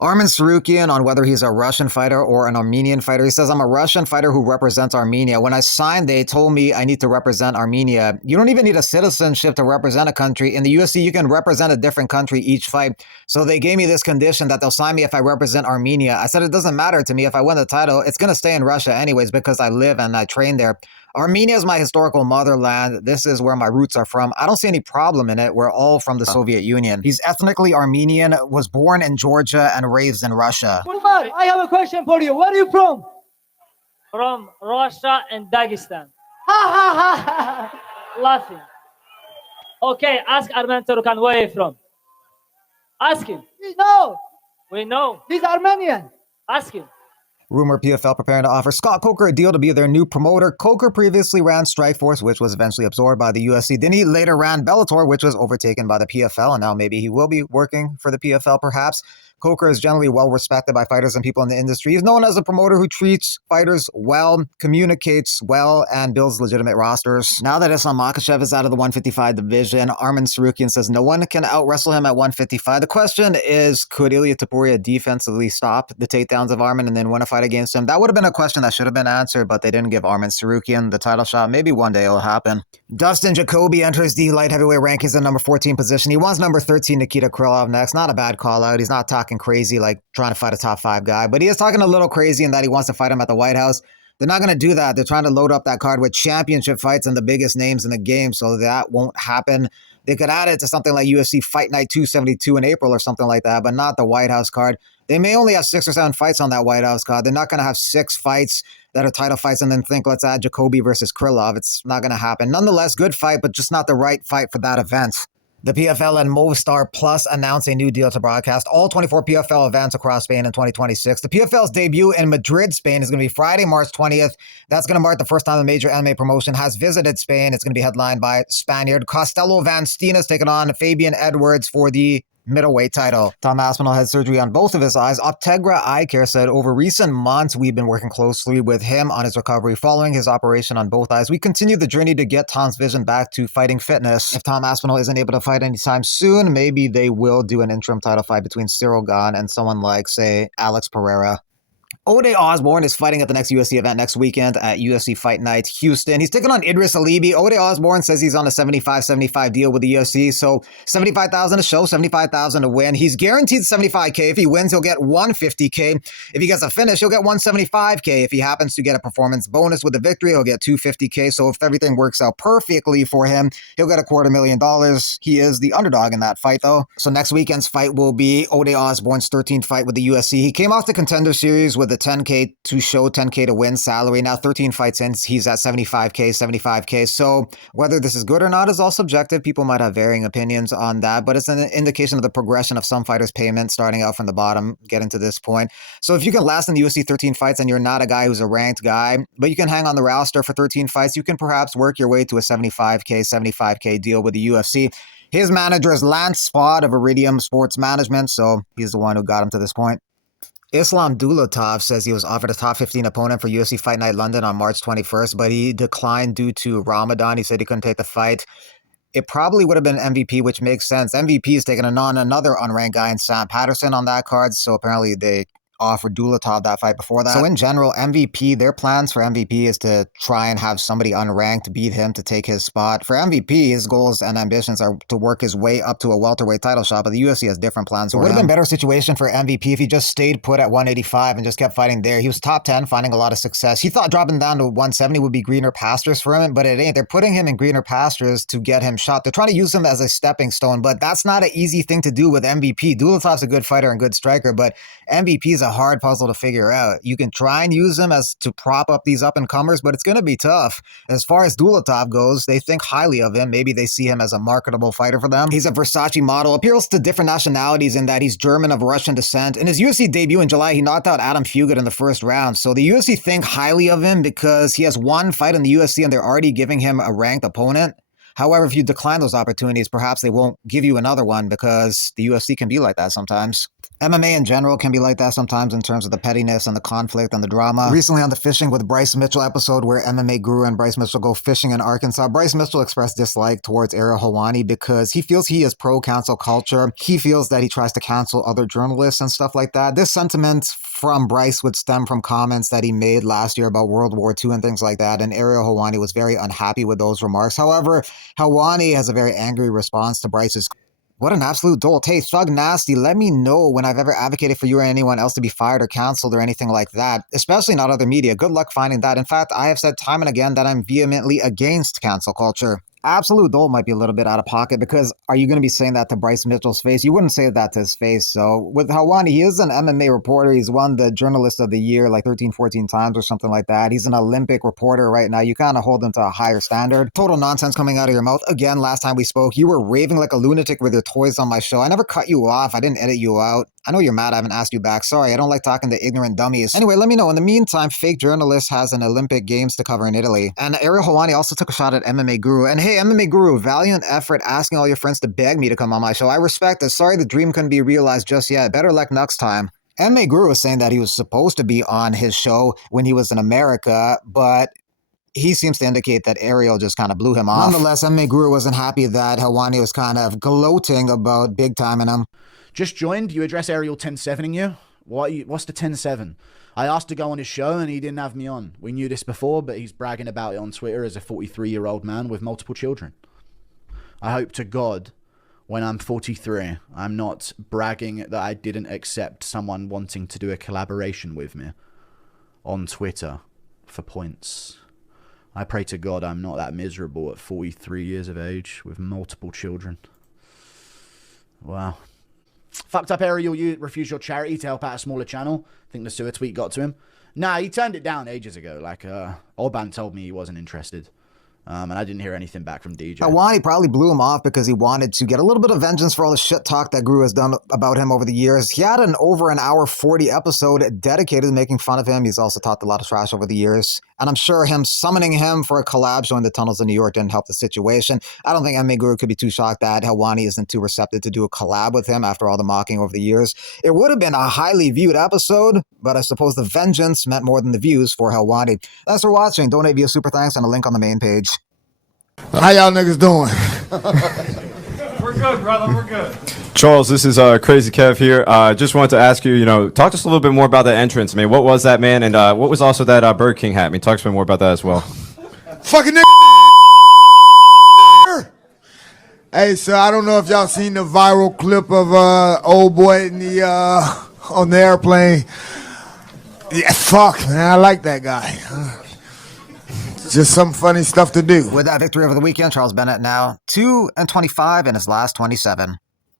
Arman Tsarukyan on whether he's a Russian fighter or an Armenian fighter. He says, I'm a Russian fighter who represents Armenia. When I signed, they told me I need to represent Armenia. You don't even need a citizenship to represent a country. In the UFC, you can represent a different country each fight. So they gave me this condition that they'll sign me if I represent Armenia. I said, it doesn't matter to me if I win the title. It's going to stay in Russia anyways because I live and I train there. Armenia is my historical motherland. This is where my roots are from. I don't see any problem in it. We're all from the Soviet Union. He's ethnically Armenian, was born in Georgia and raised in Russia. Umar, I have a question for you. Where are you from? From Russia and Dagestan. Ha ha ha! Laughing. Okay, ask Arman Tsarukyan where are you from? Ask him. No. We know. He's Armenian. Ask him. Rumor PFL preparing to offer Scott Coker a deal to be their new promoter. Coker previously ran Strikeforce, which was eventually absorbed by the UFC. Then he later ran Bellator, which was overtaken by the PFL, and now maybe he will be working for the PFL perhaps. Coker is generally well respected by fighters and people in the industry. He's known as a promoter who treats fighters well, communicates well, and builds legitimate rosters. Now that Islam Makhachev is out of the 155 division, Arman Tsarukyan says no one can out-wrestle him at 155. The question is, could Ilia Topuria defensively stop the takedowns of Arman and then win a fight against him? That would have been a question that should have been answered, but they didn't give Arman Tsarukyan the title shot. Maybe one day it'll happen. Dustin Jacobe enters the light heavyweight rankings in number 14 position. He wants number 13 Nikita Krylov next. Not a bad call out. He's not talking crazy like trying to fight a top 5 guy, but he is talking a little crazy in that he wants to fight him at the White House. They're not going to do that. They're trying to load up that card with championship fights and the biggest names in the game, so that won't happen. They could add it to something like UFC Fight Night 272 in April or something like that, but not the White House card. They may only have 6 or 7 fights on that White House card. They're not going to have 6 fights that are title fights and then think, let's add Jacobe versus Krylov. It's not going to happen. Nonetheless, good fight, but just not the right fight for that event. The PFL and Movistar Plus announced a new deal to broadcast all 24 PFL events across Spain in 2026. The PFL's debut in Madrid, Spain is going to be Friday, March 20th. That's going to mark the first time a major MMA promotion has visited Spain. It's going to be headlined by Spaniard Costelo Van Steenis taking on Fabian Edwards for the middleweight title. Tom Aspinall had surgery on both of his eyes. Optegra Eye Care said, over recent months, we've been working closely with him on his recovery following his operation on both eyes. We continue the journey to get Tom's vision back to fighting fitness. If Tom Aspinall isn't able to fight anytime soon, maybe they will do an interim title fight between Cyril Gane and someone like, say, Alex Pereira. Ode Osborne is fighting at the next UFC event next weekend at UFC Fight Night Houston. He's taking on Idris Alibi. Ode Osborne says he's on a 75-75 deal with the UFC, so $75,000 a show, $75,000 to win. He's guaranteed $75K. If he wins, he'll get $150K. If he gets a finish, he'll get $175K. If he happens to get a performance bonus with the victory, he'll get $250K. So if everything works out perfectly for him, he'll get $250,000. He is the underdog in that fight, though. So next weekend's fight will be Ode Osborne's 13th fight with the UFC. He came off the Contender Series with a $10K to show, $10K to win salary. Now 13 fights in, he's at $75K. So whether this is good or not is all subjective. People might have varying opinions on that, but it's an indication of the progression of some fighters' payment starting out from the bottom, getting to this point. So if you can last in the UFC 13 fights and you're not a guy who's a ranked guy, but you can hang on the roster for 13 fights, you can perhaps work your way to a $75K deal with the UFC. His manager is Lance Spod of Iridium Sports Management, so he's the one who got him to this point. Islam Dulatov says he was offered a top 15 opponent for UFC Fight Night London on March 21st, but he declined due to Ramadan. He said he couldn't take the fight. It probably would have been MVP, which makes sense. MVP is taking on another unranked guy in Sam Patterson on that card, so apparently they offered Dulatov that fight before that. So in general, MVP, their plans for MVP is to try and have somebody unranked beat him to take his spot. For MVP, his goals and ambitions are to work his way up to a welterweight title shot, but the UFC has different plans for him. It would have been a better situation for MVP if he just stayed put at 185 and just kept fighting there. He was top 10, finding a lot of success. He thought dropping down to 170 would be greener pastures for him, but it ain't. They're putting him in greener pastures to get him shot. They're trying to use him as a stepping stone, but that's not an easy thing to do with MVP. Dulatov's a good fighter and good striker, but MVP is a hard puzzle to figure out. You can try and use him as to prop up these up-and-comers, but it's going to be tough. As far as Dulatov goes, they think highly of him. Maybe they see him as a marketable fighter for them. He's a Versace model, appeals to different nationalities in that he's German of Russian descent. In his UFC debut in July, he knocked out Adam Fugit in the first round. So the UFC think highly of him because he has one fight in the UFC and they're already giving him a ranked opponent. However, if you decline those opportunities, perhaps they won't give you another one because the UFC can be like that sometimes. MMA in general can be like that sometimes in terms of the pettiness and the conflict and the drama. Recently on the Fishing with Bryce Mitchell episode where MMA guru and Bryce Mitchell go fishing in Arkansas, Bryce Mitchell expressed dislike towards Ariel Helwani because he feels he is pro-cancel culture. He feels that he tries to cancel other journalists and stuff like that. This sentiment from Bryce would stem from comments that he made last year about World War II and things like that, and Ariel Helwani was very unhappy with those remarks. However, Helwani has a very angry response to Bryce's. What an absolute dolt. Hey, Thug Nasty, let me know when I've ever advocated for you or anyone else to be fired or canceled or anything like that, especially not other media. Good luck finding that. In fact, I have said time and again that I'm vehemently against cancel culture. Absolute dolt might be a little bit out of pocket because are you going to be saying that to Bryce Mitchell's face? You wouldn't say that to his face. So with Helwani, he is an MMA reporter. He's won the Journalist of the Year like 13, 14 times or something like that. He's an Olympic reporter right now. You kind of hold him to a higher standard. Total nonsense coming out of your mouth. Again, last time we spoke, you were raving like a lunatic with your toys on my show. I never cut you off. I didn't edit you out. I know you're mad I haven't asked you back. Sorry, I don't like talking to ignorant dummies. Anyway, let me know. In the meantime, Fake Journalist has an Olympic Games to cover in Italy. And Ariel Helwani also took a shot at MMA Guru. And hey, MMA Guru, valiant effort asking all your friends to beg me to come on my show. I respect it. Sorry the dream couldn't be realized just yet. Better luck next time. MMA Guru was saying that he was supposed to be on his show when he was in America, but he seems to indicate that Ariel just kind of blew him off. Nonetheless, MMA Guru wasn't happy that Helwani was kind of gloating about big timing him. Just joined, you address Ariel 10-7ing you? What's the 10-7? I asked to go on his show and he didn't have me on. We knew this before, but he's bragging about it on Twitter as a 43-year-old man with multiple children. I hope to God, when I'm 43, I'm not bragging that I didn't accept someone wanting to do a collaboration with me on Twitter for points. I pray to God I'm not that miserable at 43 years of age with multiple children. Wow. Fucked up Ariel, you refused your charity to help out a smaller channel. I think the sewer tweet got to him. Nah, he turned it down ages ago. Like, Orban told me he wasn't interested. And I didn't hear anything back from DJ. Helwani probably blew him off because he wanted to get a little bit of vengeance for all the shit talk that Guru has done about him over the years. He had an over an hour 40 episode dedicated to making fun of him. He's also talked a lot of trash over the years. And I'm sure him summoning him for a collab showing the tunnels of New York didn't help the situation. I don't think MMA Guru could be too shocked that Helwani isn't too receptive to do a collab with him after all the mocking over the years. It would have been a highly viewed episode, but I suppose the vengeance meant more than the views for Helwani. Thanks for watching. Donate via super thanks and a link on the main page. How y'all niggas doing? We're good, brother. We're good. Charles, this is Crazy Kev here. Just wanted to ask you, talk to us a little bit more about the entrance. I mean, what was that, man? And what was also that Burger King hat? I mean, talk to me more about that as well. Fucking nigga. Hey, so I don't know if y'all seen the viral clip of old boy in the on the airplane. Yeah, fuck, man. I like that guy. Just some funny stuff to do. With that victory over the weekend, Charles Bennett now 2-25 in his last 27.